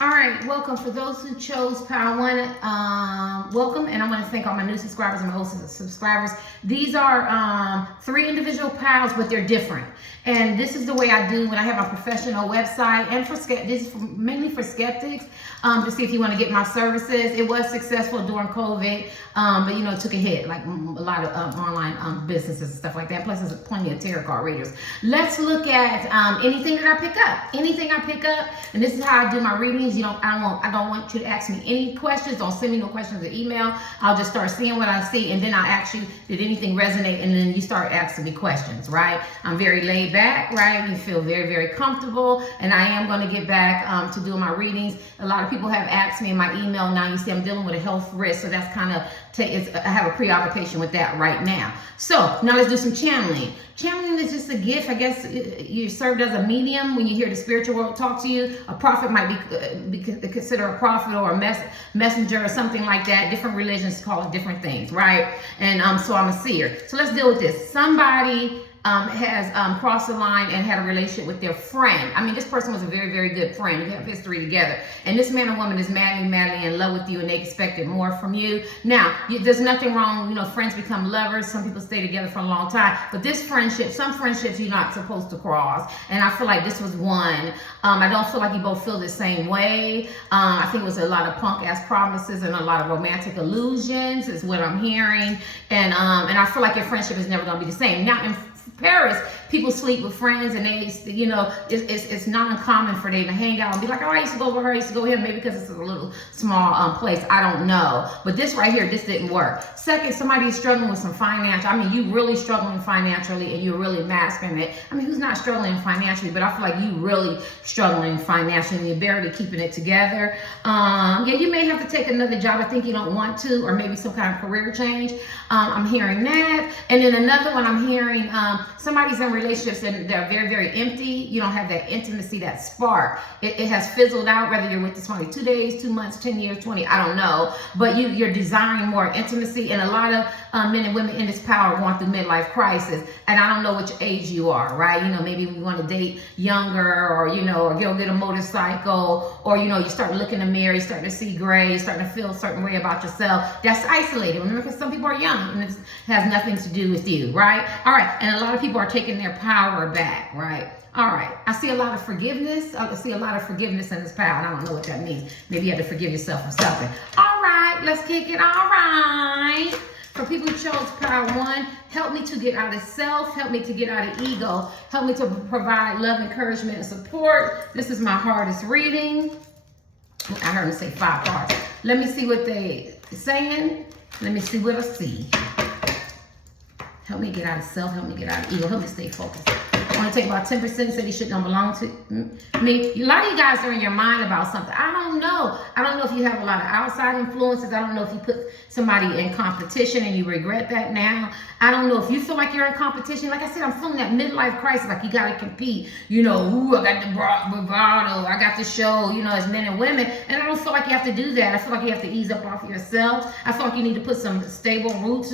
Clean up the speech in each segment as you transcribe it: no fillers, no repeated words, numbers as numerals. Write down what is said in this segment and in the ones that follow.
All right, welcome. For those who chose Power One, welcome. And I want to thank all my new subscribers and my old subscribers. These are 3 individual pals, but they're different. And this is the way I do when I have my professional website. And for this is mainly for skeptics, to see if you want to get my services. It was successful during COVID, but you know, it took a hit, like a lot of online businesses and stuff like that. Plus, there's plenty of tarot card readers. Let's look at anything that I pick up. Anything I pick up, and this is how I do my readings. I don't want you to ask me any questions. Don't send me no questions or email. I'll just start seeing what I see, and then I'll ask you, did anything resonate? And then you start asking me questions, right? I'm very laid back, right? You feel very, very comfortable, and I am going to get back to doing my readings. A lot of people have asked me in my email. Now you see I'm dealing with a health risk, so that's kind of I have a preoccupation with that right now. So now let's do some channeling. Channeling is just a gift. I guess you served as a medium when you hear the spiritual world talk to you. A prophet might be considered a prophet or a messenger or something like that. Different religions call it different things, right? And so I'm a seer. So let's deal with this. Somebody has crossed the line and had a relationship with their friend. I mean, this person was a very, very good friend. You have history together. And this man or woman is madly in love with you, and they expected more from you. Now, there's nothing wrong. You know, friends become lovers. Some people stay together for a long time. But this friendship, some friendships you're not supposed to cross. And I feel like this was one. I don't feel like you both feel the same way. I think it was a lot of punk-ass promises and a lot of romantic illusions is what I'm hearing. And I feel like your friendship is never going to be the same. Now, in Paris, people sleep with friends, and they, you know, it's not uncommon for them to hang out and be like, oh, I used to go over her, I used to go here, maybe because it's a little small place. I don't know. But this right here, this didn't work. Second, somebody is struggling with some financial. I mean, you really struggling financially, and you're really masking it. I mean, who's not struggling financially? But I feel like you really struggling financially, and you're barely keeping it together. Yeah, you may have to take another job. I think you don't want to, or maybe some kind of career change. I'm hearing that. And then another one I'm hearing, somebody's in relationships and they're very, very empty. You don't have that intimacy, that spark. It has fizzled out, whether you're with this somebody 2 days, 2 months, 10 years, 20, I don't know. But you're desiring more intimacy. And a lot of men and women in this power are going through midlife crisis. And I don't know which age you are, right? You know, maybe we want to date younger, or, you know, or go get a motorcycle, or, you know, you start looking in the mirror, you start to see gray, you start to feel a certain way about yourself. That's isolated. Remember, because some people are young and it has nothing to do with you, right? All right. And a lot of people are taking their power back, right? All right. I see a lot of forgiveness. I see a lot of forgiveness in this power. And I don't know what that means. Maybe you have to forgive yourself for something. All right. Let's kick it. All right. For people who chose Power One, help me to get out of self, help me to get out of ego, help me to provide love, encouragement, and support. This is my hardest reading. I heard them say 5 cards. Let me see what they saying. Let me see what I see. Help me get out of self, help me get out of ego, help me stay focused. I want to take about 10%, say this shit don't belong to me. A lot of you guys are in your mind about something. I don't know. I don't know if you have a lot of outside influences. I don't know if you put somebody in competition and you regret that now. I don't know if you feel like you're in competition. Like I said, I'm feeling that midlife crisis, like you got to compete. You know, ooh, I got the bravado, I got the show, you know, as men and women. And I don't feel like you have to do that. I feel like you have to ease up off of yourself. I feel like you need to put some stable roots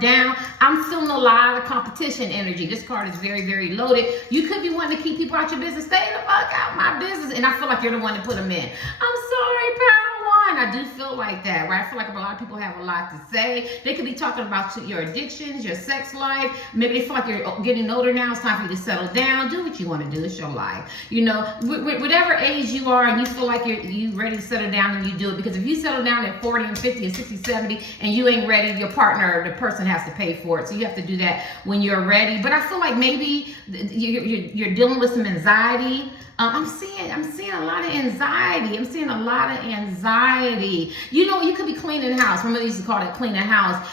down. I'm feeling a lot of competition energy. This card is very, very low. You could be wanting to keep people out your business. Stay the fuck out my business. And I feel like you're the one to put them in. I'm sorry, Power One. I do feel like that, right? I feel like a lot of people have a lot to say. They could be talking about your addictions, your sex life. Maybe they feel like you're getting older now. It's time for you to settle down. Do what you want to do. It's your life. You know, whatever age you are and you feel like you're ready to settle down, and you do it. Because if you settle down at 40 and 50 and 60, 70 and you ain't ready, your partner, the person has to pay for it. So you have to do that when you're ready. But I feel like maybe you're dealing with some anxiety. I'm seeing a lot of anxiety. I'm seeing a lot of anxiety. You know, you could be cleaning the house. Remember, they used to call it cleaning house.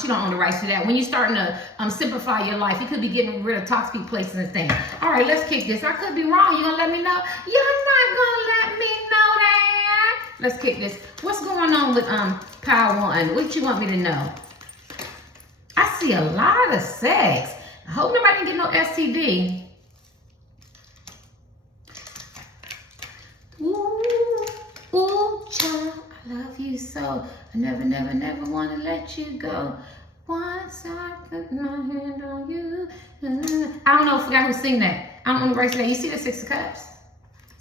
She don't own the rights to that. When you're starting to simplify your life, you could be getting rid of toxic places and things. All right, let's kick this. I could be wrong. You gonna let me know? You're not gonna let me know that. Let's kick this. What's going on with Power One? What you want me to know? I see a lot of sex. I hope nobody can get no STD. Ooh, child, I love you so. I never, never, never want to let you go. Once I put my hand on you. I don't know, I forgot who sing that. I don't know the rights to that. You see the 6 of Cups?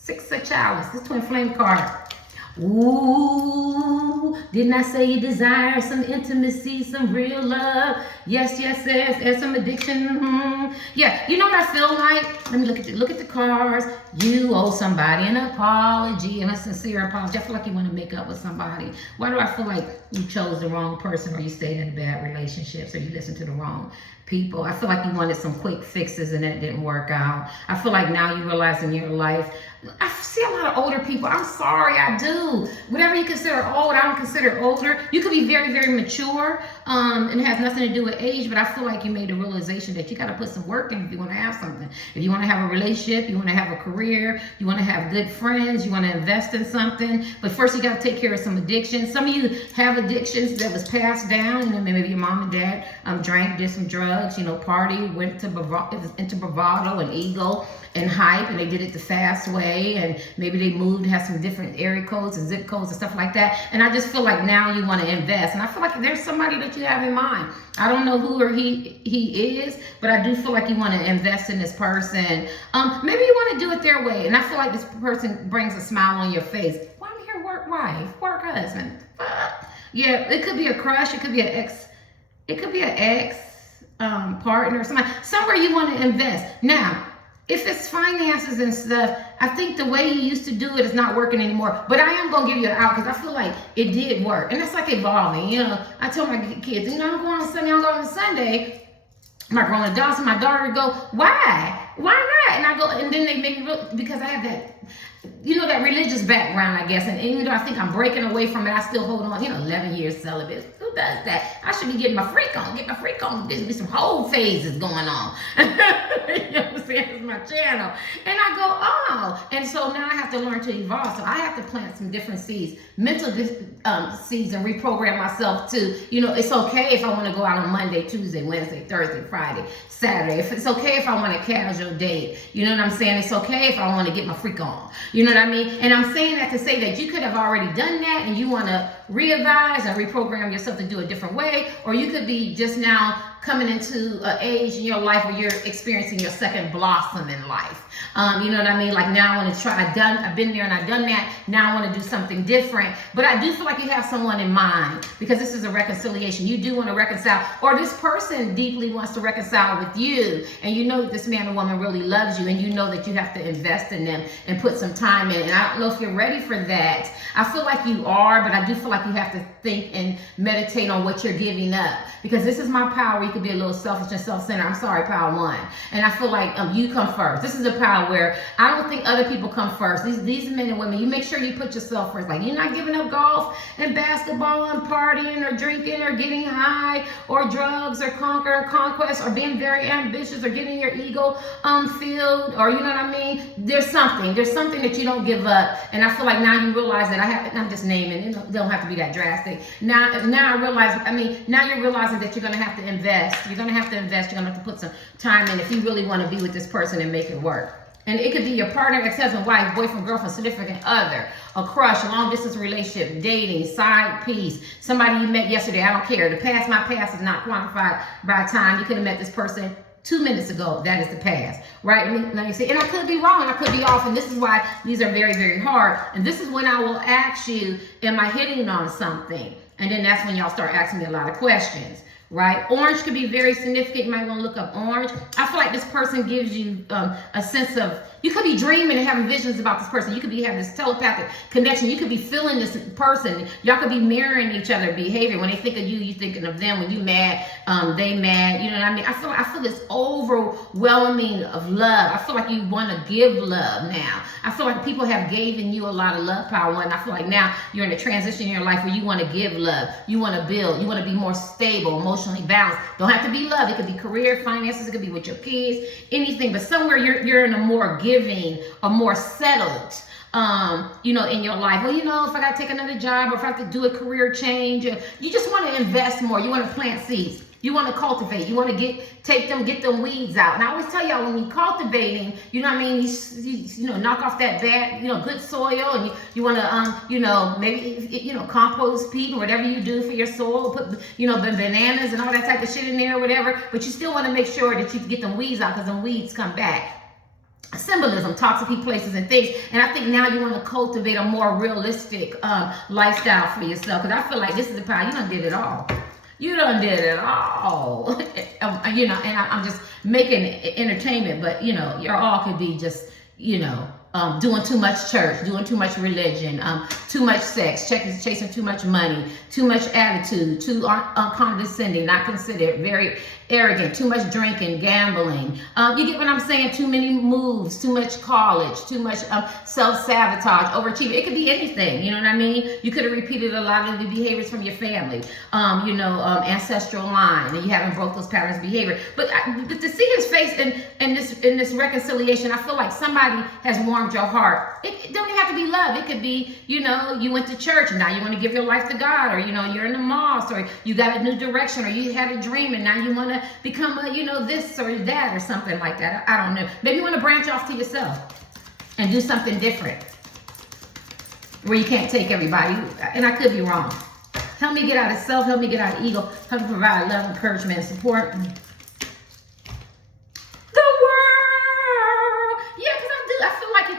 Six of chalice. This twin flame card. Ooh, didn't I say you desire some intimacy, some real love? Yes, yes, yes, and some addiction. Yeah, you know what I feel like? Let me look at the cards. You owe somebody an apology, and a sincere apology. I feel like you want to make up with somebody. Why do I feel like you chose the wrong person, or you stayed in bad relationships, or you listened to the wrong people? I feel like you wanted some quick fixes and that didn't work out. I feel like now you realize in your life, I see a lot of older people. I'm sorry, I do. Whatever you consider old, I don't consider older. You could be very, very mature, and it has nothing to do with age, but I feel like you made a realization that you got to put some work in if you want to have something. If you want to have a relationship, you want to have a career, you want to have good friends, you want to invest in something, but first you got to take care of some addictions. Some of you have addictions that was passed down. You know, maybe your mom and dad drank, did some drugs, you know, party, went to into bravado and ego and hype, and they did it the fast way, and maybe they moved, had some different area codes and zip codes and stuff like that. And I just feel like now you want to invest, and I feel like there's somebody that you have in mind. I don't know who or he is, but I do feel like you want to invest in this person. Maybe you want to do it their way, and I feel like this person brings a smile on your face. Why am I here? Work wife, work husband. Yeah, it could be a crush, it could be an ex, partner, somewhere you want to invest. Now, if it's finances and stuff, I think the way you used to do it is not working anymore. But I am going to give you an out because I feel like it did work. And that's like evolving. You know, I told my kids, you know, I'm going on Sunday, I'm going on Sunday. My grown adults and my daughter go, why? Why not? And I go, and then they make me because I have that, you know, that religious background, I guess. And even though I think I'm breaking away from it, I still hold on. You know, 11 years celibate. Who does that? I should be getting my freak on. Get my freak on. There's be some whole phases going on. You know what I'm saying? It's my channel. And I go, oh. And so now I have to learn to evolve. So I have to plant some different seeds, mental seeds, and reprogram myself to, you know, it's okay if I want to go out on Monday, Tuesday, Wednesday, Thursday, Friday, Saturday. If it's okay if I want a casual date. You know what I'm saying? It's okay if I want to get my freak on. You know what I mean? And I'm saying that to say that you could have already done that and you want to re-advise and reprogram yourself to do a different way, or you could be just now coming into an age in your life where you're experiencing your second blossom in life. You know what I mean? Like now I want to try, I've been there and I've done that. Now I want to do something different. But I do feel like you have someone in mind because this is a reconciliation. You do want to reconcile, or this person deeply wants to reconcile with you. And you know that this man or woman really loves you, and you know that you have to invest in them and put some time in. And I don't know if you're ready for that. I feel like you are, but I do feel like you have to think and meditate on what you're giving up, because this is my power. You could be a little selfish and self-centered. I'm sorry, power one. And I feel like you come first. This is a power where I don't think other people come first. These men and women, you make sure you put yourself first. Like you're not giving up golf and basketball and partying or drinking or getting high or drugs or conquest or being very ambitious or getting your ego filled, or you know what I mean? There's something that you don't give up. And I feel like now you realize that I'm just naming, it don't have to be that drastic. Now I realize, now you're realizing that you're going to have to invest. You're going to have to invest. You're going to have to put some time in if you really want to be with this person and make it work. And it could be your partner, ex-husband, wife, boyfriend, girlfriend, significant other, a crush, a long-distance relationship, dating, side piece, somebody you met yesterday. I don't care. My past is not quantified by time. You could have met this person 2 minutes ago. That is the past, right? Let me see. And I could be wrong. I could be off. And this is why these are very, very hard. And this is when I will ask you, am I hitting on something? And then that's when y'all start asking me a lot of questions, right? Orange could be very significant. You might want to look up orange. I feel like this person gives you a sense of, you could be dreaming and having visions about this person. You could be having this telepathic connection. You could be feeling this person. Y'all could be mirroring each other's behavior. When they think of you, you're thinking of them. When you mad, they mad. You know what I mean? I feel this overwhelming of love. I feel like you want to give love now. I feel like people have given you a lot of love power. And I feel like now you're in a transition in your life where you want to give love. You want to build. You want to be more stable, emotionally balanced. Don't have to be love. It could be career, finances. It could be with your kids, anything. But somewhere you're in a more giving or more settled, you know, in your life. Well, you know, if I got to take another job or if I have to do a career change, you just want to invest more. You want to plant seeds. You want to cultivate. You want to get them weeds out. And I always tell y'all, when you're cultivating, you know what I mean, you know, knock off that bad, you know, good soil, and you want to, you know, maybe, you know, compost peat or whatever you do for your soil, put, you know, bananas and all that type of shit in there or whatever, but you still want to make sure that you get them weeds out, because them weeds come back. symbolism, toxic places and things. And I think now you want to cultivate a more realistic lifestyle for yourself. Because I feel like this is the power. You done did it all. You done did it all. You know, and I'm just making entertainment, but you know, your all could be just, you know, doing too much church, doing too much religion, too much sex, chasing too much money, too much attitude, too condescending, not considerate, very arrogant, too much drinking, gambling. You get what I'm saying? Too many moves, too much college, too much self-sabotage, overachieving. It could be anything, you know what I mean? You could have repeated a lot of the behaviors from your family, you know, ancestral line, and you haven't broke those patterns of behavior. But to see his face in this reconciliation, I feel like somebody has warmed your heart. It don't even have to be love. It could be, you know, you went to church and now you want to give your life to God, or, you know, you're in the mosque, or you got a new direction, or you had a dream and now you want to become a, you know, this or that or something like that. I don't know. Maybe you want to branch off to yourself and do something different where you can't take everybody. And I could be wrong. Help me get out of self. Help me get out of ego. Help me provide love, encouragement, and support.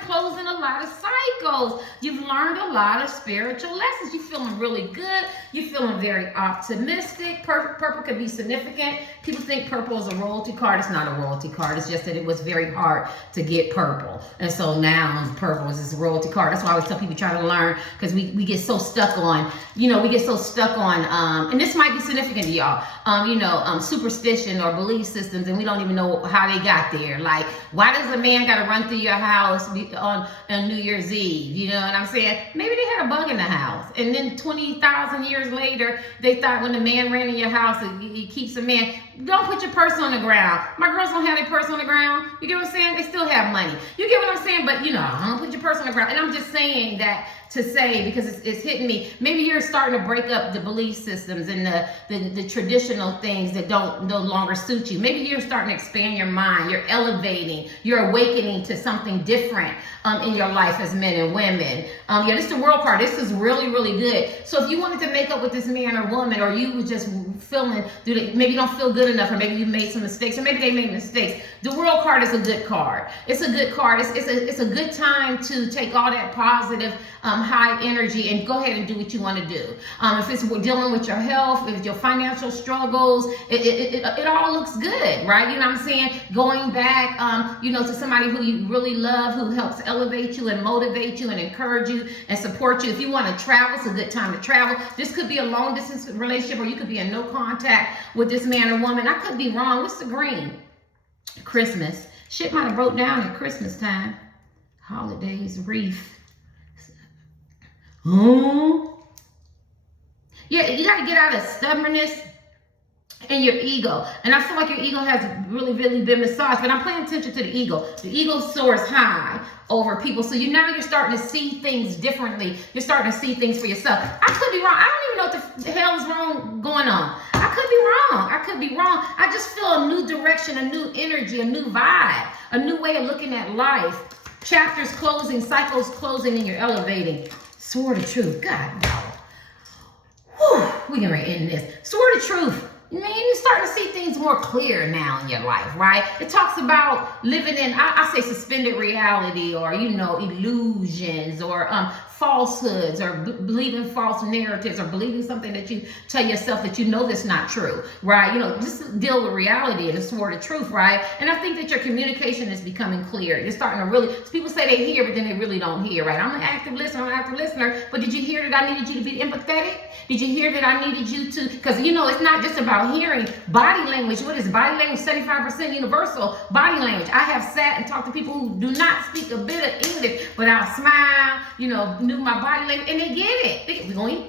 Closing a lot of cycles. You've learned a lot of spiritual lessons. You're feeling really good. You're feeling very optimistic. Purple could be significant. People think purple is a royalty card. It's not a royalty card. It's just that it was very hard to get purple. And so now purple is this royalty card. That's why I always tell people try to learn, because we get so stuck on, you know, and this might be significant to y'all, you know, superstition or belief systems, and we don't even know how they got there. Like, why does a man got to run through your house on New Year's Eve? You know what I'm saying? Maybe they had a bug in the house, and then 20,000 years later, they thought when the man ran in your house, it keeps a man. Don't put your purse on the ground. My girls don't have their purse on the ground. You get what I'm saying? They still have money. You get what I'm saying? But, you know, don't put your purse on the ground. And I'm just saying that to say, because it's hitting me. Maybe you're starting to break up the belief systems and the traditional things that no longer suit you. Maybe you're starting to expand your mind. You're elevating. You're awakening to something different in your life as men and women. Yeah, this is the world card. This is really, really good. So if you wanted to make up with this man or woman, or you was just feeling, maybe you don't feel good enough, or maybe you made some mistakes, or maybe they made mistakes. The world card is a good card. It's a good card. It's a good time to take all that positive, high energy and go ahead and do what you want to do. If it's dealing with your health, if your financial struggles, it all looks good, right? You know what I'm saying? Going back, you know, to somebody who you really love, who helps elevate you and motivate you and encourage you and support you. If you want to travel, it's a good time to travel. This could be a long distance relationship, or you could be in no contact with this man or woman. I could be wrong. What's the green? Christmas. Shit might have broke down at Christmas time. Holidays, wreath. Yeah, you got to get out of stubbornness and your ego. And I feel like your ego has really, really been massaged, but I'm paying attention to the ego. The ego soars high over people. So you're starting to see things differently. You're starting to see things for yourself. I could be wrong. I don't even know what the hell is wrong going on. I could be wrong. I just feel a new direction, a new energy, a new vibe, a new way of looking at life. Chapters closing, cycles closing, and you're elevating. Sword of truth. God, no. Whew, we can right in this. Sword of truth. Man, you're starting to see things more clear now in your life, right? It talks about living in, I say suspended reality, or, you know, illusions, or falsehoods, or believing false narratives, or believing something that you tell yourself that you know that's not true, right? You know, just deal with reality and the sword of truth, right? And I think that your communication is becoming clear. You're starting to really, people say they hear, but then they really don't hear, right? I'm an active listener, but did you hear that I needed you to be empathetic? Did you hear that I needed you to, because, you know, it's not just about hearing. Body language, what is body language? 75% universal body language. I have sat and talked to people who do not speak a bit of English, but I'll smile, you know, knew my body language, and they get it. They get, going.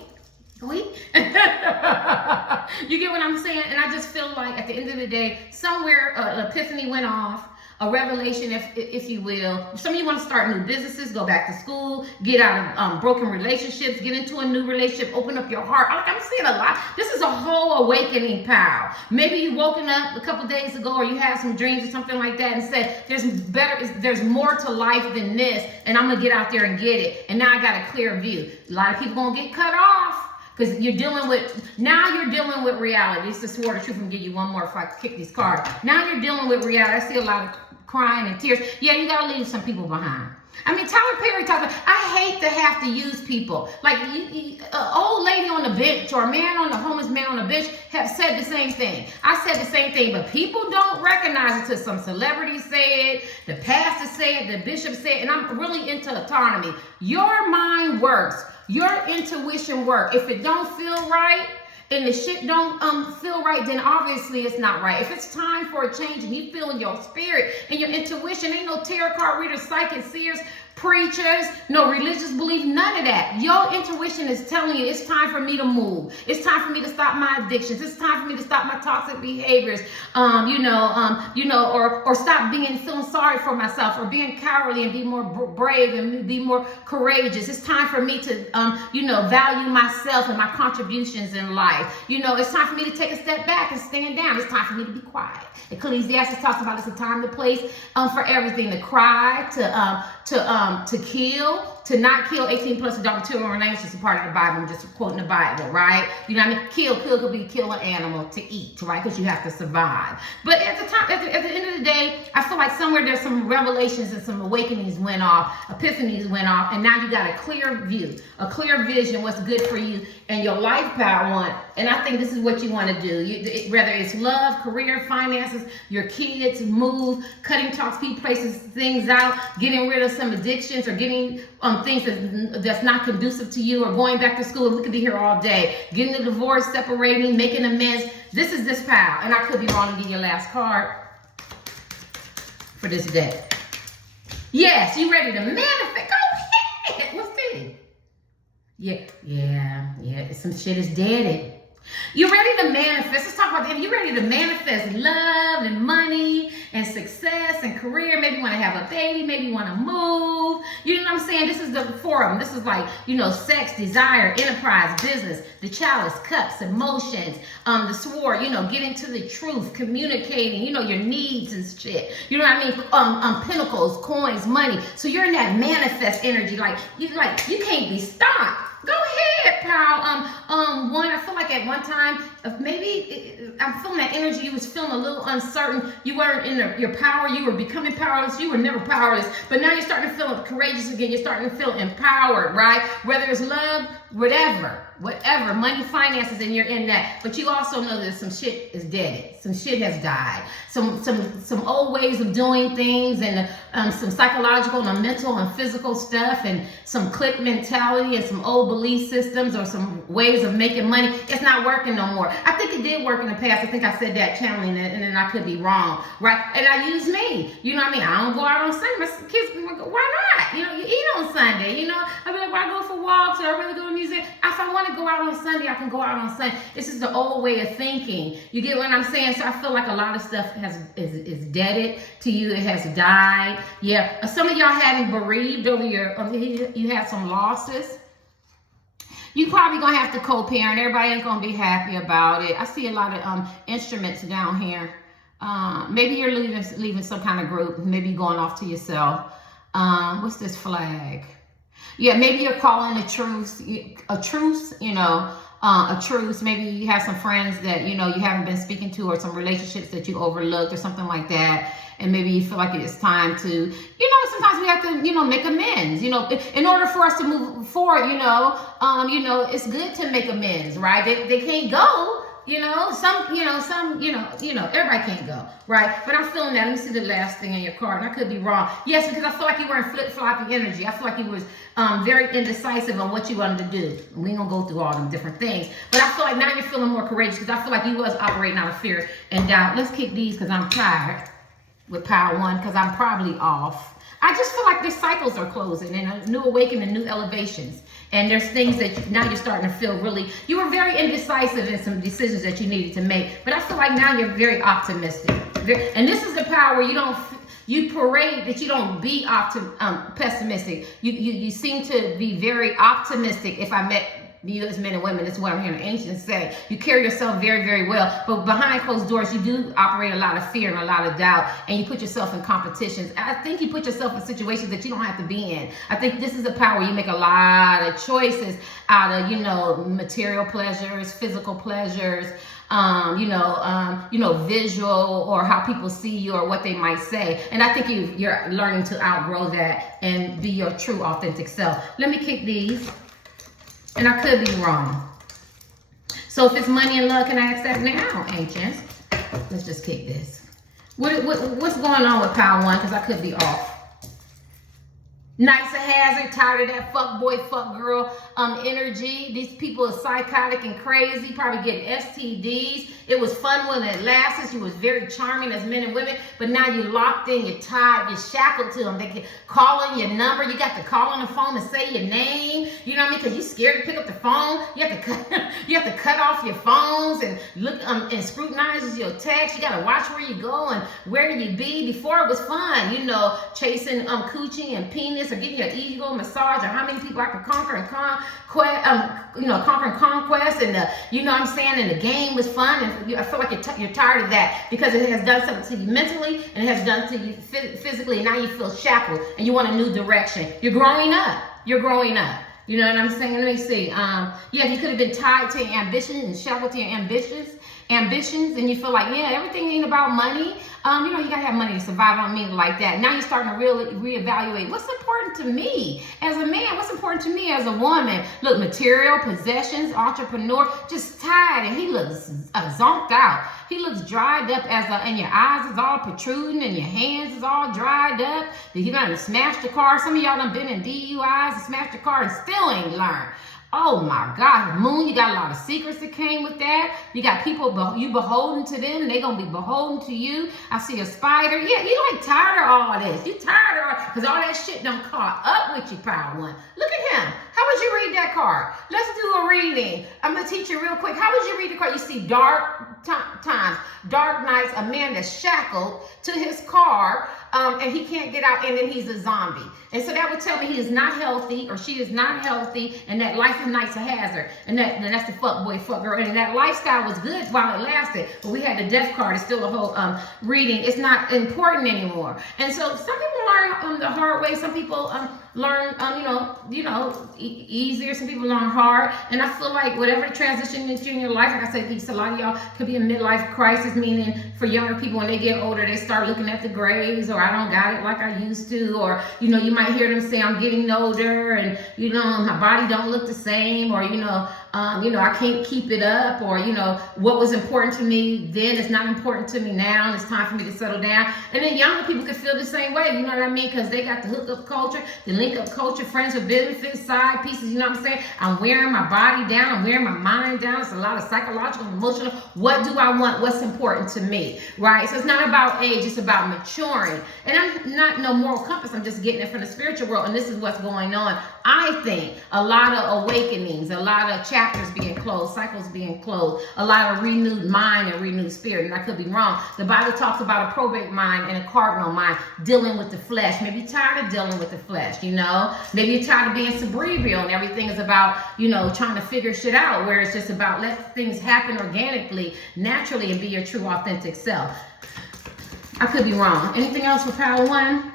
You get what I'm saying? And I just feel like at the end of the day, somewhere an epiphany went off. A revelation, if you will. Some of you want to start new businesses, go back to school, get out of broken relationships, get into a new relationship, open up your heart. I'm seeing a lot. This is a whole awakening power. Maybe you woken up a couple days ago, or you had some dreams or something like that, and said, there's more to life than this, and I'm going to get out there and get it. And now I got a clear view. A lot of people going to get cut off. Because you're dealing with reality. It's the sword of truth. I'm going to give you one more if I kick these cards. Now you're dealing with reality. I see a lot of crying and tears. Yeah, you got to leave some people behind. I mean, Tyler Perry talks about, I hate to have to use people. Like, an old lady on the bench or a homeless man on the bench have said the same thing. I said the same thing, but people don't recognize it till some celebrities say it, the pastor say it, the bishop say it, and I'm really into autonomy. Your mind works. Your intuition works. If it don't feel right, and the shit don't feel right, then obviously it's not right. If it's time for a change and you feel in your spirit and your intuition, ain't no tarot card readers, psychics, seers, preachers, no religious belief, none of that. Your intuition is telling you it's time for me to move. It's time for me to stop my addictions. It's time for me to stop my toxic behaviors. Or stop feeling sorry for myself, or being cowardly and be more brave and be more courageous. It's time for me to value myself and my contributions in life. It's time for me to take a step back and stand down. It's time for me to be quiet. Ecclesiastes talks about it's a time, the place for everything: to cry, to kill, to not kill. 18 plus adult material remains just a part of the Bible. I'm just quoting the Bible, right? You know what I mean? Kill could be kill an animal to eat, right? Because you have to survive. But at the end of the day, I feel like somewhere there's some revelations and some awakenings went off, epiphanies went off, and now you got a clear view, a clear vision, what's good for you and your life power one. And I think this is what you want to do. Whether it's love, career, finances, your kids, move, cutting toxic places, things out, getting rid of some addictions, or getting things that's not conducive to you, or going back to school. We could be here all day. Getting a divorce, separating, making amends. This is this pile. And I could be wrong to get your last card for this day. Yes, you ready to manifest? Go ahead. What's this? Yeah. Some shit is dead. You ready to manifest? Let's talk about that. You ready to manifest love and money and success and career? Maybe you want to have a baby. Maybe you want to move. You know what I'm saying? This is the forum. This is like, sex, desire, enterprise, business, the chalice, cups, emotions, the sword, getting to the truth, communicating, your needs and shit. You know what I mean? Pinnacles, coins, money. So you're in that manifest energy. You can't be stopped. Go ahead, pal. I feel like at one time, I'm feeling that energy. You was feeling a little uncertain. You weren't in your power. You were becoming powerless. You were never powerless. But now you're starting to feel courageous again. You're starting to feel empowered, right? Whether it's love, whatever, money, finances, and you're in that. But you also know that some shit is dead. Some shit has died. Some old ways of doing things, and some psychological and mental and physical stuff, and some clique mentality, and some old belief systems, or some ways of making money. It's not working no more. I think it did work in the past. I think I said that channeling it, and then I could be wrong, right? And I use me. You know what I mean? I don't go out on Sunday. My kids be like, why not? You eat on Sunday. I be like, well, I go for walks, or I really go to music. If I want to go out on Sunday, I can go out on Sunday. This is the old way of thinking. You get what I'm saying? So I feel like a lot of stuff is deaded to you. It has died. Yeah. Some of y'all having bereaved over you had some losses. You probably gonna have to co-parent. Everybody ain't gonna be happy about it. I see a lot of instruments down here. Maybe you're leaving some kind of group. Maybe you're going off to yourself. What's this flag? Yeah, maybe you're calling a truce. A truce. Maybe you have some friends that you haven't been speaking to, or some relationships that you overlooked, or something like that. And maybe you feel like it's time to, sometimes we have to, make amends. In order for us to move forward, it's good to make amends, right? They can't go. Everybody can't go, right? But I'm feeling that. Let me see the last thing in your card, and I could be wrong. Yes, because I feel like you were in flip-floppy energy. I feel like you was very indecisive on what you wanted to do. And we ain't gonna go through all them different things. But I feel like now you're feeling more courageous, because I feel like you was operating out of fear and doubt. Let's kick these, because I'm tired with power one, because I'm probably off. I just feel like these cycles are closing, and a new awakening, new elevations. And there's things that now you're starting to feel you were very indecisive in some decisions that you needed to make. But I feel like now you're very optimistic. And this is the power where you parade that you don't be pessimistic. You seem to be very optimistic. If I met you as men and women, that's what I'm hearing ancients say. You carry yourself very, very well, but behind closed doors, you do operate a lot of fear and a lot of doubt, and you put yourself in competitions. I think you put yourself in situations that you don't have to be in. I think this is a power where you make a lot of choices out of, material pleasures, physical pleasures, visual, or how people see you or what they might say. And I think you're learning to outgrow that and be your true, authentic self. Let me kick these, and I could be wrong. So if it's money and love, can I accept now, ancients? Let's just kick this. What's going on with Power 1? Because I could be off. Knights of Hazard, tired of that fuck boy, fuck girl energy. These people are psychotic and crazy, probably getting STDs. It was fun when it lasted. You was very charming as men and women, but now you're locked in, you're tied, you're shackled to them. They can call on your number. You got to call on the phone and say your name. You know what I mean? Because you're scared to pick up the phone. You have to cut off your phones and look and scrutinize your text. You got to watch where you go and where you be. Before it was fun, chasing coochie and penis, or getting your ego massage, or how many people I could conquer and conquest, and and the game was fun. And I feel like you're tired of that because it has done something to you mentally and it has done to you physically, and now you feel shackled and you want a new direction. You're growing up. You know what I'm saying? Let me see. You could have been tied to your ambition and shackled to your ambitions, and you feel like, everything ain't about money. You gotta have money to survive. I don't mean it like that. Now you're starting to really reevaluate what's important to me as a man, what's important to me as a woman. Look, material, possessions, entrepreneur, just tired, and he looks zonked out. He looks dried up and your eyes is all protruding, and your hands is all dried up. You done smashed the car. Some of y'all done been in DUIs and smashed the car and still ain't learned. Oh my God, Moon, you got a lot of secrets that came with that. You got people, you beholden to them. They gonna be beholden to you. I see a spider. Yeah, you like tired of all this. You tired of all, because all that shit done caught up with you, Power 1. Look at him. How would you read that card? Let's do a reading. I'm gonna teach you real quick. How would you read the card? You see dark times, dark nights, a man that's shackled to his car, and he can't get out, and then he's a zombie. And so that would tell me he is not healthy, or she is not healthy, and that life and Knights of Hazard, and that's the fuck boy, fuck girl, and that lifestyle was good while it lasted, but we had the death card. It's still a whole reading. It's not important anymore. And so some people learn the hard way. Some people learn easier. Some people learn hard. And I feel like whatever transition into in your life, like I said, a lot of y'all could be a midlife crisis, meaning for younger people, when they get older, they start looking at the grays, or I don't got it like I used to, or you might hear them say I'm getting older, and my body don't look the same, or I can't keep it up, or what was important to me then is not important to me now, and it's time for me to settle down. And then younger people can feel the same way, you know what I mean? Because they got the hookup culture, the link up culture, friends with benefits, side pieces, you know what I'm saying? I'm wearing my body down, I'm wearing my mind down. It's a lot of psychological, emotional. What do I want? What's important to me, right? So it's not about age, it's about maturing. And I'm not no moral compass, I'm just getting it from the spiritual world, and this is what's going on. I think a lot of awakenings, a lot of chapters being closed, cycles being closed, a lot of renewed mind and renewed spirit. And I could be wrong. The Bible talks about a probate mind and a cardinal mind dealing with the flesh. Maybe you're tired of dealing with the flesh, Maybe you're tired of being cerebral and everything is about, trying to figure shit out, where it's just about let things happen organically, naturally, and be your true, authentic self. I could be wrong. Anything else for Power 1?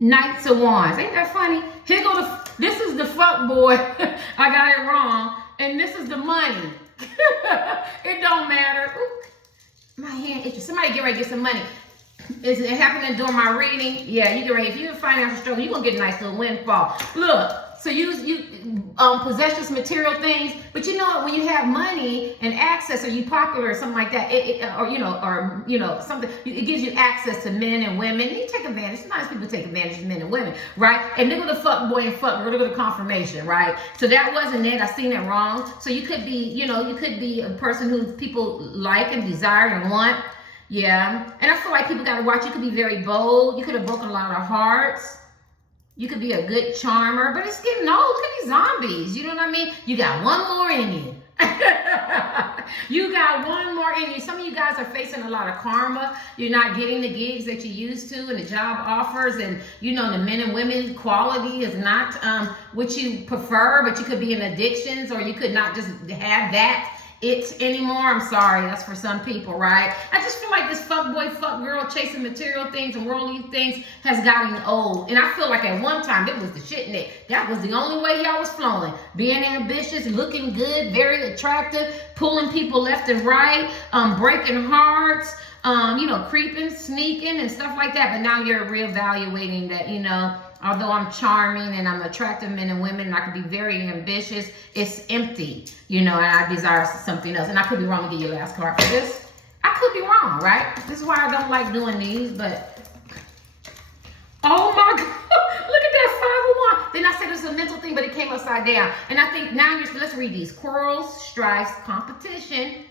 Knights of Wands. Ain't that funny? This is the fuck boy. I got it wrong. And this is the money. It don't matter. Ooh, my hand itches. Somebody get ready to get some money. Is it happening during my reading? Yeah, you get ready. If you're in financial struggle, you're going to get a nice little windfall. Look. So you possess just material things, but when you have money and access, or you popular or something like that, something, it gives you access to men and women. And you take advantage. Sometimes people take advantage of men and women, right? And look at the fuck boy and fuck girl. Look at the confirmation, right? So that wasn't it. I seen it wrong. So you could be, a person who people like and desire and want. Yeah. And I feel like people got to watch. You could be very bold. You could have broken a lot of hearts. You could be a good charmer, but it's getting old. Look at these zombies. You know what I mean? You got one more in you. You got one more in you. Some of you guys are facing a lot of karma. You're not getting the gigs that you used to, and the job offers, and the men and women quality is not what you prefer, but you could be in addictions, or you could not just have that it anymore. I'm sorry, that's for some people, right? I just feel like this fuck boy, fuck girl, chasing material things and worldly things has gotten old. And I feel like at one time, it was the shit, and that was the only way y'all was flowing. Being ambitious, looking good, very attractive, pulling people left and right, breaking hearts, creeping, sneaking, and stuff like that. But now you're reevaluating that, although I'm charming and I'm attractive men and women, and I can be very ambitious, it's empty, and I desire something else. And I could be wrong. To give you the last card for this. I could be wrong, right? This is why I don't like doing these, but oh my God, look at that 5 of 1. Then I said it's a mental thing, but it came upside down. And I think now let's read these. Quarrels, strifes, competition.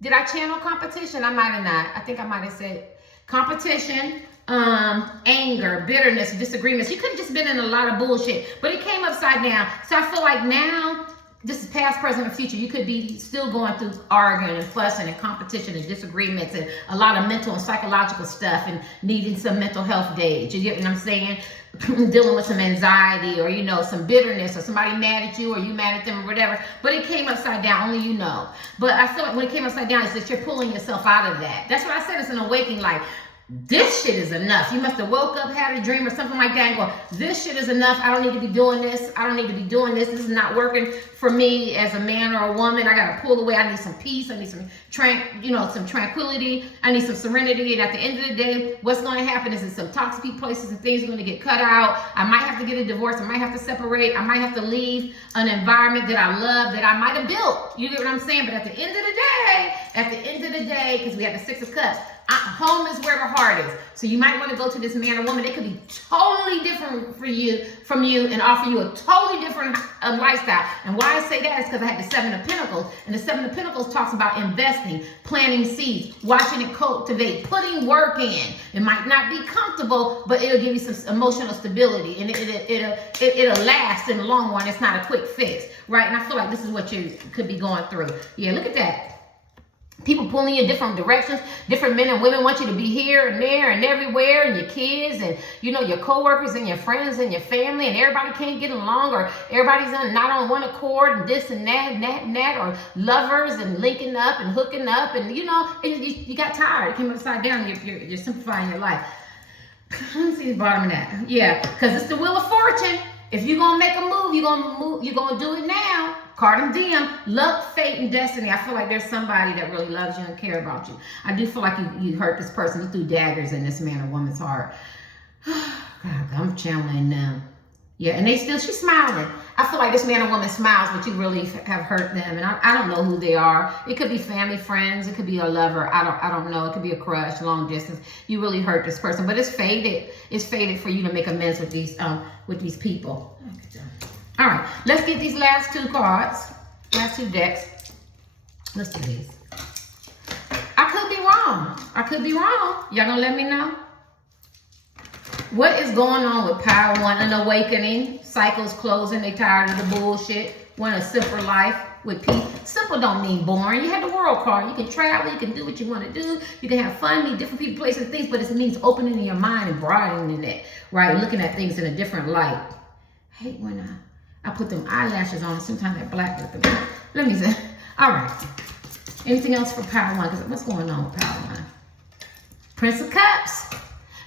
Did I channel competition? I might have not. I think I might have said competition, anger, bitterness, disagreements. You could have just been in a lot of bullshit, but it came upside down. So I feel like now, this is past, present, and future. You could be still going through arguing and fussing and competition and disagreements and a lot of mental and psychological stuff and needing some mental health days. You get what I'm saying? Dealing with some anxiety or, some bitterness or somebody mad at you or you mad at them or whatever. But it came upside down, only you know. But I feel like when it came upside down, it's that you're pulling yourself out of that. That's what I said. It's an awakening, like, this shit is enough. You must have woke up, had a dream or something like that and go, this shit is enough. I don't need to be doing this. I don't need to be doing this. This is not working for me as a man or a woman. I got to pull away. I need some peace. I need some some tranquility. I need some serenity. And at the end of the day, what's going to happen is that some toxic places and things are going to get cut out. I might have to get a divorce. I might have to separate. I might have to leave an environment that I love, that I might have built. You get what I'm saying? But at the end of the day, because we have the 6 of Cups, home is where the heart is. So you might want to go to this man or woman. They could be totally different from you and offer you a totally different lifestyle. And why I say that is because I had the 7 of Pentacles. And the 7 of Pentacles talks about investing, planting seeds, watching it cultivate, putting work in. It might not be comfortable, but it'll give you some emotional stability. And it'll last in the long run. It's not a quick fix, right? And I feel like this is what you could be going through. Yeah, look at that. People pulling you in different directions. Different men and women want you to be here and there and everywhere, and your kids and your coworkers and your friends and your family, and everybody can't get along, or everybody's not on one accord, and this and that and that and that, or lovers and linking up and hooking up, and you got tired. It came upside down. You're simplifying your life. Let me see the bottom of that. Yeah, because it's the Wheel of Fortune. If you're gonna make a move, you're gonna do it now. Card of Diem, luck, fate, and destiny. I feel like there's somebody that really loves you and care about you. I do feel like you hurt this person. You threw daggers in this man or woman's heart. God, I'm channeling them. Yeah, and she's smiling. I feel like this man or woman smiles, but you really have hurt them. And I don't know who they are. It could be family, friends. It could be a lover. I don't know. It could be a crush, long distance. You really hurt this person, but it's faded. It's faded for you to make amends with these people. All right, let's get these last 2 cards, last 2 decks. Let's do these. I could be wrong. Y'all gonna let me know? What is going on with Power 1? An awakening, cycles closing, they tired of the bullshit, want a simpler life with peace. Simple don't mean boring. You have the World card. You can travel, you can do what you want to do, you can have fun, meet different people, places, things, but it means opening your mind and broadening it, right? Looking at things in a different light. I hate when I put them eyelashes on, sometimes they're black with them. Let me see. All right. Anything else for Power 1? Because what's going on with Power 1? Prince of Cups.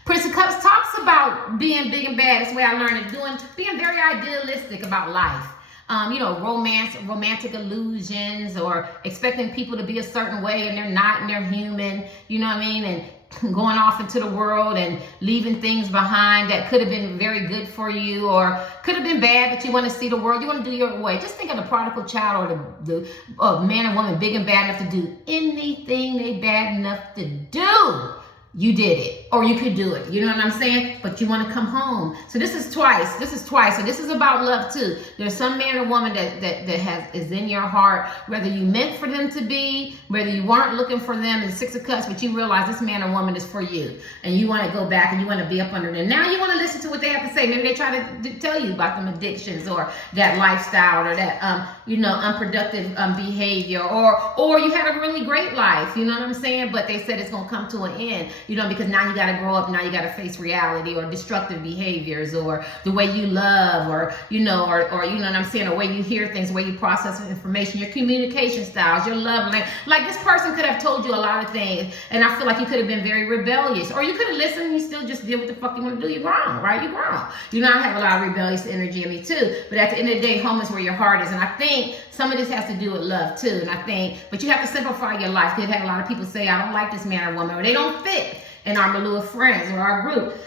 Prince of Cups talks about being big and bad. That's the way I learned it. Being very idealistic about life. Romantic illusions, or expecting people to be a certain way and they're not, and they're human. You know what I mean? And going off into the world and leaving things behind that could have been very good for you, or could have been bad, but you want to see the world, you want to do your way. Just think of the prodigal child, or the man and woman big and bad enough to do anything they bad enough to do. You did it, or you could do it. You know what I'm saying? But you want to come home. So this is twice. So this is about love too. There's some man or woman that is in your heart, whether you meant for them to be, whether you weren't looking for them in 6 of Cups, but you realize this man or woman is for you, and you want to go back and you want to be up under them. Now you want to listen to what they have to say. Maybe they try to tell you about them addictions, or that lifestyle, or that unproductive behavior, or you had a really great life. You know what I'm saying? But they said it's gonna come to an end. Because now you got to grow up. Now you got to face reality or destructive behaviors or the way you love or, you know, or you know what I'm saying, the way you hear things, the way you process information, your communication styles, your love language. Like this person could have told you a lot of things, and I feel like you could have been very rebellious, or you could have listened and you still just did what the fuck you want to do. You're grown, right? You're grown. You know, I have a lot of rebellious energy in me too, but at the end of the day, home is where your heart is. And I think some of this has to do with love too. And I think, but you have to simplify your life. You've had a lot of people say, I don't like this man or woman, or they don't fit in our milieu of friends or our group.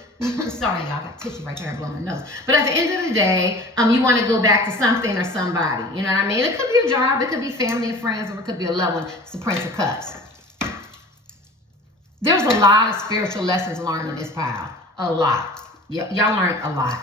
Sorry, y'all, I got tissue right there and blowing my nose. But at the end of the day, you want to go back to something or somebody. You know what I mean? It could be a job, it could be family and friends, or it could be a loved one. It's the Prince of Cups. There's a lot of spiritual lessons learned in this pile. A lot. Y'all learned a lot.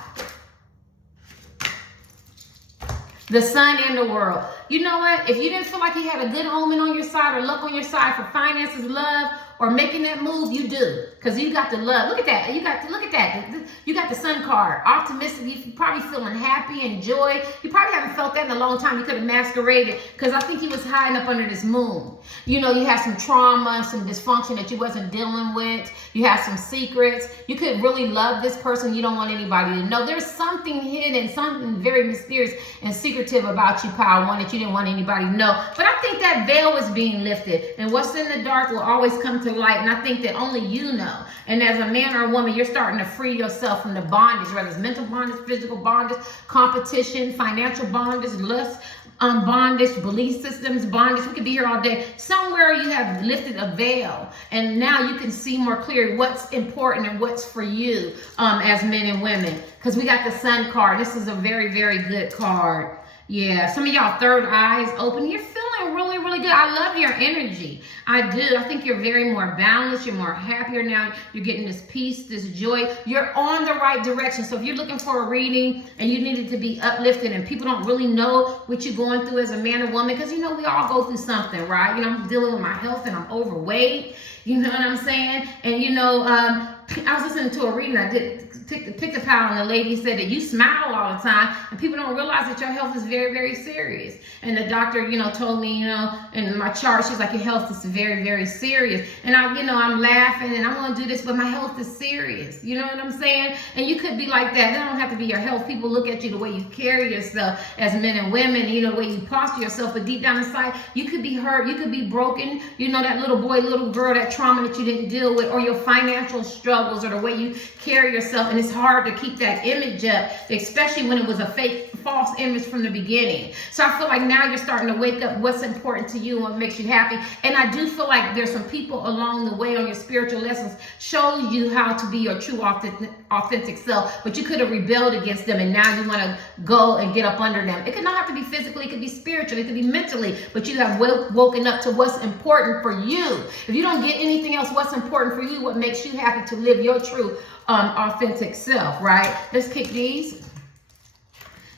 The sun and the world. You know what? If you didn't feel like you had a good omen on your side or luck on your side for finances, love, or making that move, you do. Because you got the love. Look at that. Look at that. You got the sun card. Optimistic. You're probably feeling happy and joy. You probably haven't felt that in a long time. You could have masqueraded. Because I think he was hiding up under this moon. You know, you had some trauma and some dysfunction that you wasn't dealing with. You have some secrets. You could really love this person. You don't want anybody to know. There's something hidden, something very mysterious and secretive about you, Power One, that you didn't want anybody to know. But I think that veil is being lifted. And what's in the dark will always come to light. And I think that only you know. And as a man or a woman, you're starting to free yourself from the bondage, whether it's mental bondage, physical bondage, competition, financial bondage, lust, bondage, belief systems, bondage. We could be here all day. Somewhere you have lifted a veil, and now you can see more clearly what's important and what's for you as men and women. Because we got the sun card. This is a very, very good card. Yeah, some of y'all third eyes open. You're feeling really, really good. I love your energy. I do. I think you're very more balanced. You're more happier now. You're getting this peace, this joy. You're on the right direction. So if you're looking for a reading and you needed to be uplifted and people don't really know what you're going through as a man or woman, because, you know, we all go through something, right? You know, I'm dealing with my health and I'm overweight. You know what I'm saying? And, you know, I was listening to a reading. I did pick the pile, and the lady said that you smile all the time, and people don't realize that your health is very, very serious. And the doctor, you know, told me, you know, in my chart, she's like, your health is very, very serious. And I, you know, I'm laughing and I'm going to do this, but my health is serious. You know what I'm saying? And you could be like that. That don't have to be your health. People look at you the way you carry yourself as men and women, you know, the way you posture yourself, but deep down inside, you could be hurt. You could be broken. You know, that little boy, little girl, that trauma that you didn't deal with, or your financial struggles, or the way you carry yourself. And it's hard to keep that image up, especially when it was a fake, false image from the beginning. So I feel like now you're starting to wake up what's important to you and what makes you happy. And I do feel like there's some people along the way on your spiritual lessons show you how to be your true authentic self, but you could have rebelled against them, and now you want to go and get up under them. It could not have to be physically, it could be spiritually, it could be mentally, but you have woken up to what's important for you. If you don't get anything else, what's important for you, what makes you happy to live your true authentic self, right? Let's kick these.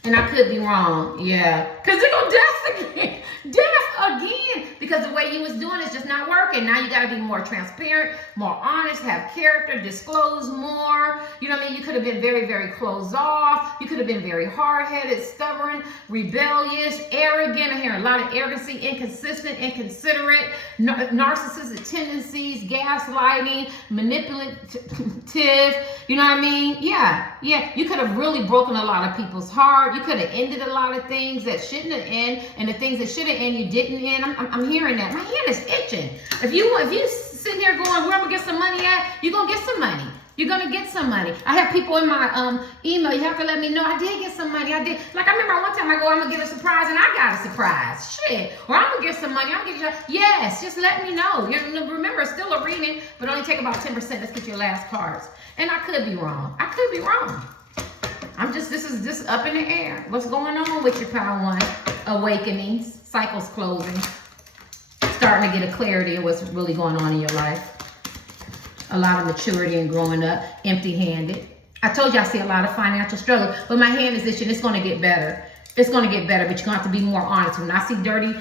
And I could be wrong, yeah. Because they're going to death again. Death again. Because the way you was doing is just not working. Now you got to be more transparent, more honest, have character, disclose more. You know what I mean? You could have been very, very closed off. You could have been very hard-headed, stubborn, rebellious, arrogant. I hear a lot of arrogancy, inconsistent, inconsiderate, narcissistic tendencies, gaslighting, manipulative. You know what I mean? Yeah. You could have really broken a lot of people's heart. You could have ended a lot of things that shouldn't have ended, and the things that should have ended, you didn't end. I'm hearing that. My hand is itching. If you sitting here going, where I'm gonna get some money at, you're gonna get some money. You're gonna get some money. I have people in my email. You have to let me know I did get some money. I did. Like I remember one time I go, I'm gonna give a surprise, and I got a surprise. Shit. Or I'm gonna get some money. I'm gonna get you. Yes, just let me know. Remember, it's still a reading, but only take about 10%. Let's get your last cards. And I could be wrong. This is just up in the air. What's going on with your Power One? Awakenings, cycles closing, starting to get a clarity of what's really going on in your life. A lot of maturity and growing up, empty-handed. I told you I see a lot of financial struggle, but my hand is itching. It's going to get better. It's going to get better, but you're going to have to be more honest. When I see dirty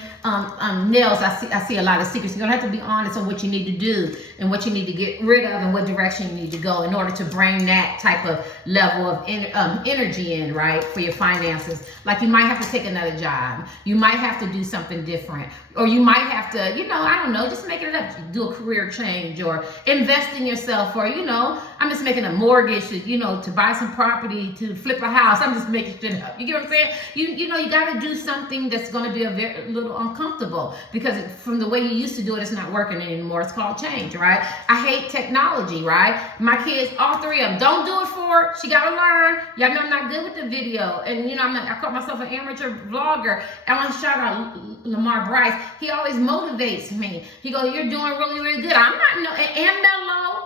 nails, I see a lot of secrets. You're going to have to be honest on what you need to do and what you need to get rid of and what direction you need to go in order to bring that type of level of energy in, right, for your finances. Like you might have to take another job. You might have to do something different. Or you might have to, I don't know, just make it up, do a career change or invest in yourself, or, I'm just making a mortgage, to buy some property, to flip a house. I'm just making shit up. You get what I'm saying? You got to do something that's going to be a little uncomfortable, because from the way you used to do it, it's not working anymore. It's called change, right? I hate technology, right? My kids, all three of them, don't do it for her. She got to learn. Y'all know I'm not good with the video. And, I call myself an amateur vlogger. I want to shout out Lamar Bryce. He always motivates me. He goes, you're doing really, really good. I'm not, and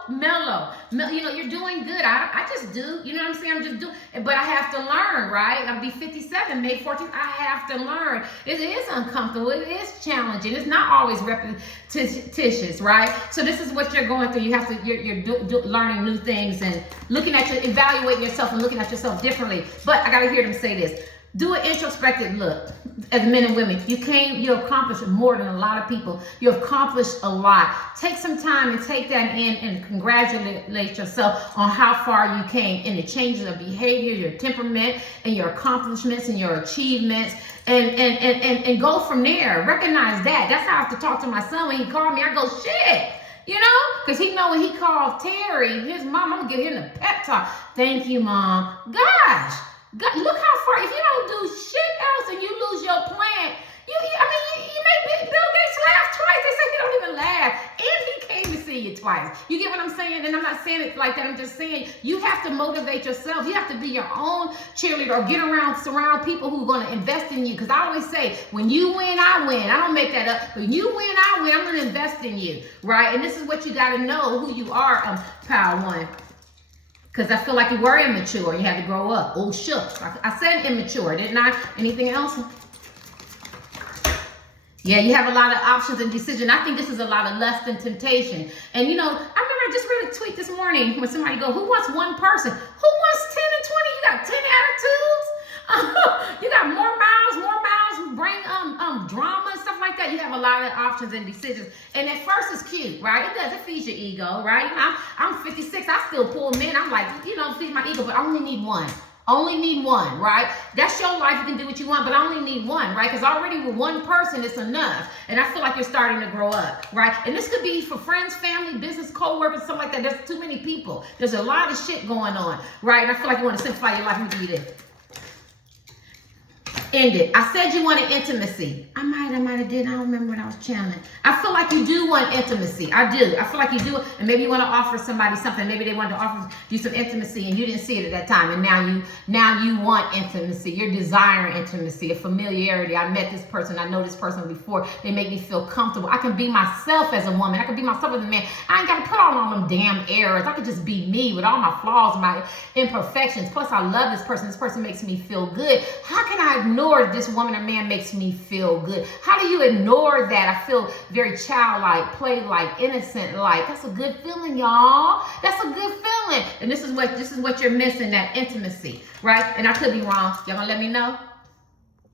mellow. You're doing good. I just do, you know what I'm saying? I'm just doing, but I have to learn, right? I'll be 57, May 14th. I have to learn. It is uncomfortable. It is challenging. It's not always repetitious, right? So this is what you're going through. You have to, you're learning new things and evaluating yourself and looking at yourself differently. But I got to hear them say this. Do an introspective look as men and women. You accomplished more than a lot of people. You accomplished a lot. Take some time and take that in and congratulate yourself on how far you came in the changes of behavior, your temperament, and your accomplishments and your achievements. And go from there. Recognize that. That's how I have to talk to my son when he called me. I go, shit. Because he know when he called Terry, his mom, I'm going to give him the pep talk. Thank you, Mom. Gosh. God, look how far, if you don't do shit else and you lose your plant, you make Bill Gates laugh twice. They say he don't even laugh. And he came to see you twice. You get what I'm saying? And I'm not saying it like that. I'm just saying you have to motivate yourself. You have to be your own cheerleader, or surround people who are going to invest in you. Because I always say, when you win, I win. I don't make that up. When you win, I win. I'm going to invest in you, right? And this is what you got to know who you are, Power One. Because I feel like you were immature. You had to grow up. Oh, shucks. I said immature, didn't I? Anything else? Yeah, you have a lot of options and decision. I think this is a lot of lust and temptation. And, I remember I just read a tweet this morning when somebody go, who wants one person? Who wants 10 and 20? You got 10 attitudes? You got more miles, bring drama and stuff like that. You have a lot of options and decisions. And at first it's cute, right? It feeds your ego, right? I'm 56. I still pull men. I'm like, feed my ego, but I only need one. Only need one, right? That's your life. You can do what you want, but I only need one, right? Because already with one person, it's enough. And I feel like you're starting to grow up, right? And this could be for friends, family, business, co-workers, something like that. There's too many people. There's a lot of shit going on, right? And I feel like you want to simplify your life. Let me give you this. End it. I said you wanted intimacy. I might have did. I don't remember what I was channeling. I feel like you do want intimacy. I do. I feel like you do. And maybe you want to offer somebody something. Maybe they wanted to offer you some intimacy and you didn't see it at that time. And now you want intimacy. You're desiring intimacy, a familiarity. I met this person. I know this person before. They make me feel comfortable. I can be myself as a woman. I can be myself as a man. I ain't got to put on all them damn errors. I could just be me with all my flaws, my imperfections. Plus, I love this person. This person makes me feel good. How can I ignore this woman or man makes me feel good? How do you ignore that? I feel very childlike, play-like, innocent-like. That's a good feeling, y'all. That's a good feeling. And this is what you're missing, that intimacy, right? And I could be wrong. Y'all gonna let me know?